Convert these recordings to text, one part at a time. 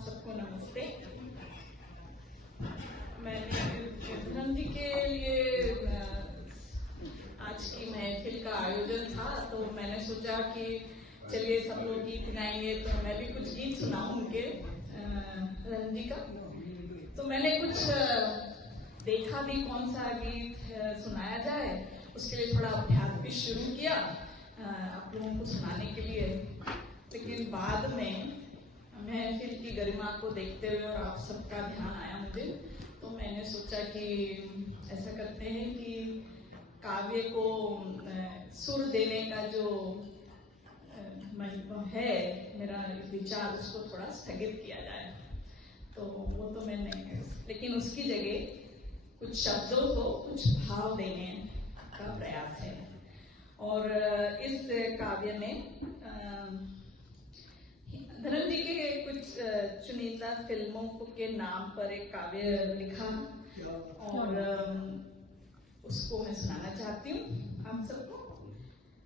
आप सबको नमस्ते। मैंने धर्म जी के लिए आज की महफिल का आयोजन था, तो मैंने सोचा कि चलिए सब लोग गीत गाएंगे, तो मैं भी कुछ गीत सुनाऊं उनके धर्म जी का। तो मैंने कुछ देखा भी कौन सा गीत सुनाया जाए, उसके लिए थोड़ा अभ्यास भी शुरू किया आप लोगों को सुनाने के लिए। लेकिन बाद में महफिल की गरिमा को देखते हुए और आप सबका ध्यान आया मुझे, तो मैंने सोचा कि ऐसा करते हैं कि काव्य को सुर देने का जो है मेरा विचार, उसको थोड़ा स्थगित किया जाए। तो वो तो मैंने, लेकिन उसकी जगह कुछ शब्दों को कुछ भाव देने का प्रयास है। और इस काव्य में धर्म जी के कुछ चुनिंदा फिल्मों के नाम पर एक काव्य लिखा और उसको मैं सुनाना चाहती हूँ आप सबको।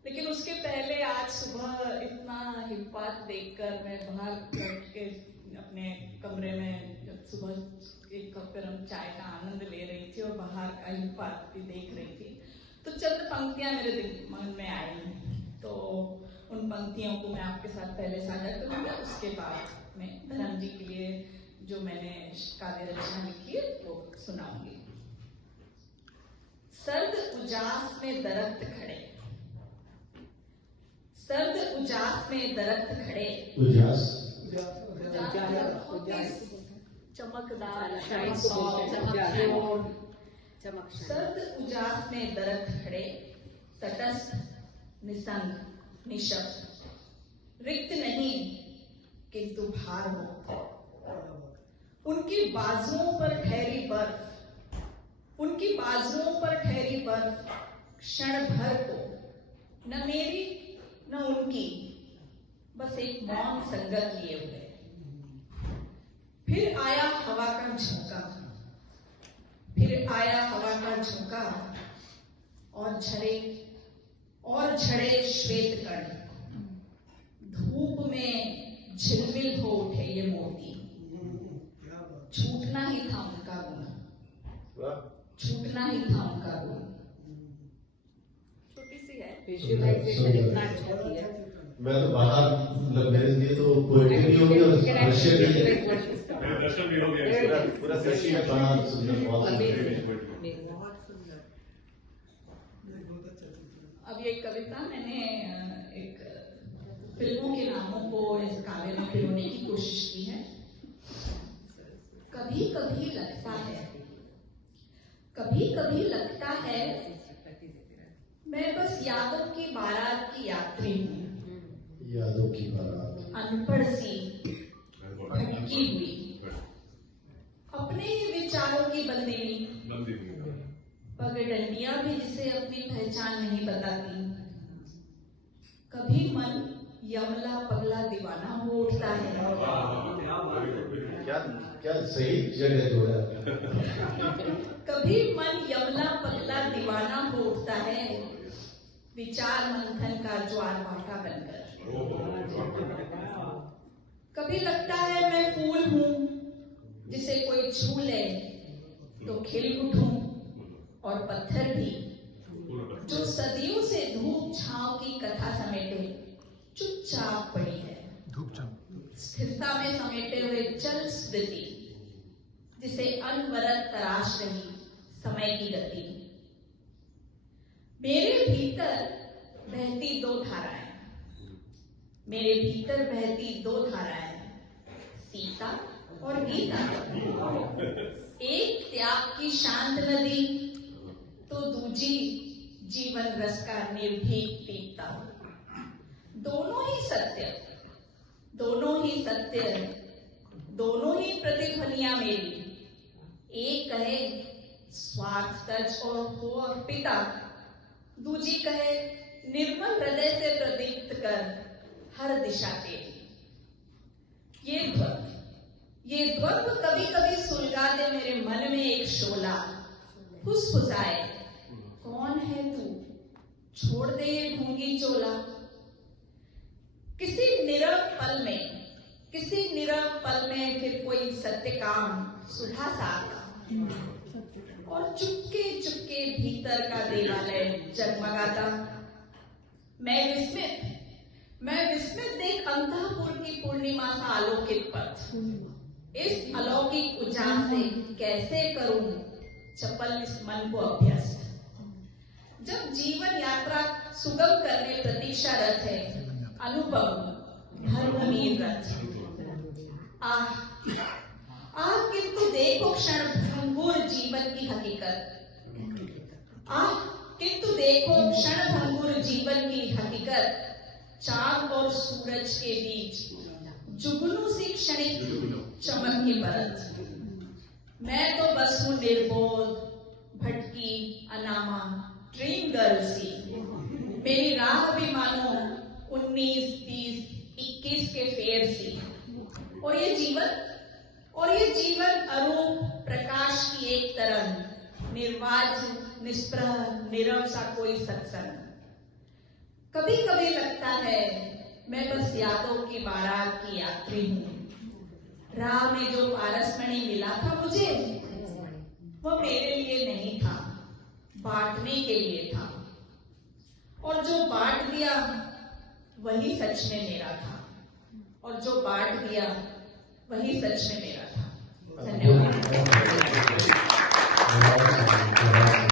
लेकिन उसके पहले आज सुबह इतना हिमपात देखकर मैं बाहर बैठ के अपने कमरे में जब सुबह एक कप गरम चाय का आनंद ले रही थी और बाहर का हिमपात भी देख रही थी, तो चंद पंक्तियां मेरे मन में आई। तो उन पंक्तियों को मैं आपके साथ पहले साझा करूंगा, उसके बाद मैं धर्म जी के लिए जो मैंने काव्य रचना लिखी है वो सुनाऊंगी। सर्द उजास में दरख्त खड़े, सर्द उजास में दरख्त खड़े, चमकदार सर्द उजास में दरख्त खड़े, तटस्थ निसंग निशब्द, रिक्त नहीं किंतु भार हो। उनकी बाजुओं पर ठहरी बर्फ, उनकी बाजुओं पर ठहरी बर्फ क्षण भर को न मेरी न उनकी, बस एक मौन संगत लिए हुए। फिर आया हवा का झोंका, फिर आया हवा का झोंका, और झड़े श्वेत कण, धूप में झिलमिल हो उठे ये मोती। छूटना ही था उनका गुण, छूटना ही था उनका गुण। छोटी सी है, इतना अच्छा किया। मैं तो बाहर मेरे लिए तो पोएट्री भी होगी और दृश्य भी है, दर्शन भी हो गया, पूरा दृश्य बना सुंदर, बहुत सुंदर। अब ये कविता मैंने एक फिल्मों के नामों को इस काव्य में पिरोने की कोशिश की है। कभी कभी लगता है, कभी कभी लगता है मैं बस यादों की बारात की यात्री हूँ, यादों की बारात, अनपढ़ सी भटकी हुई, अपने ही विचारों की बंदी, पगडंडियां भी जिसे अपनी पहचान नहीं बताती। कभी मन यमला पगला दीवाना हो उठता है, क्या सही जगह जोड़ा। कभी मन यमला पगला दीवाना हो उठता है, विचार मंथन का ज्वार भाटा बनकर। कभी लगता है मैं फूल हूं जिसे कोई छू ले तो खिल उठूं, और पत्थर भी जो सदियों से धूप छांव की कथा समेटे चुपचाप पड़ी है, स्थिरता में समेटे हुए चल स्मृति जिसे अनवरत तराश रही समय की गति। मेरे भीतर बहती दो धाराएं, मेरे भीतर बहती दो धाराएं, सीता और गीता। एक त्याग की शांत नदी तो दूजी जीवन रस का निर्भीक पीता। दोनों ही सत्य, दोनों ही सत्य, दोनों ही प्रतिध्वनियां मेरी। एक कहे स्वार्थ तज और हो और पिता, दूजी कहे निर्मल हृदय से प्रदीप्त कर हर दिशा तेरी। ये द्वंद्व कभी कभी सुलगा दे मेरे मन में एक शोला, फुसफुसाए कौन है तू, छोड़ दे ये ढूंगी चोला। किसी नीरव पल में, किसी नीरव पल में फिर कोई सत्य काम सुधा सा आता और चुपके चुपके भीतर का देवालय जगमगाता। मैं विस्मित देख अंतःपुर की पूर्णिमा सा आलोकित पथ। इस अलौकिक उजास से कैसे करूं चपल इस मन को अभ्यस्त। जब जीवन यात्रा सुगम करने प्रतीक्षारत है अनुभव धर्मवीर रथ। किंतु देखो क्षण भंगुर जीवन की हकीकत। किंतु देखो क्षण भंगुर जीवन की हकीकत। चांद और सूरज के बीच जुगनू सी क्षणिक चमक की परत। मैं तो बस हूं निर्बोध भटकी अनामा ड्रीम गर्ल सी। मेरी राह भी मानो 19, 20, 21 के फेर सी। और ये जीवन अरूप प्रकाश की एक तरंग, निर्वाज निष्प्रह नीरव सा कोई सत्संग। कभी कभी लगता है मैं बस यादों की बारात की यात्री हूं। राह में जो पारसमणि मिला था मुझे वो मेरे लिए नहीं था, बांटने के लिए था। और जो बांट दिया वही सच में मेरा था। और जो बांट दिया वही सच में मेरा था। धन्यवाद।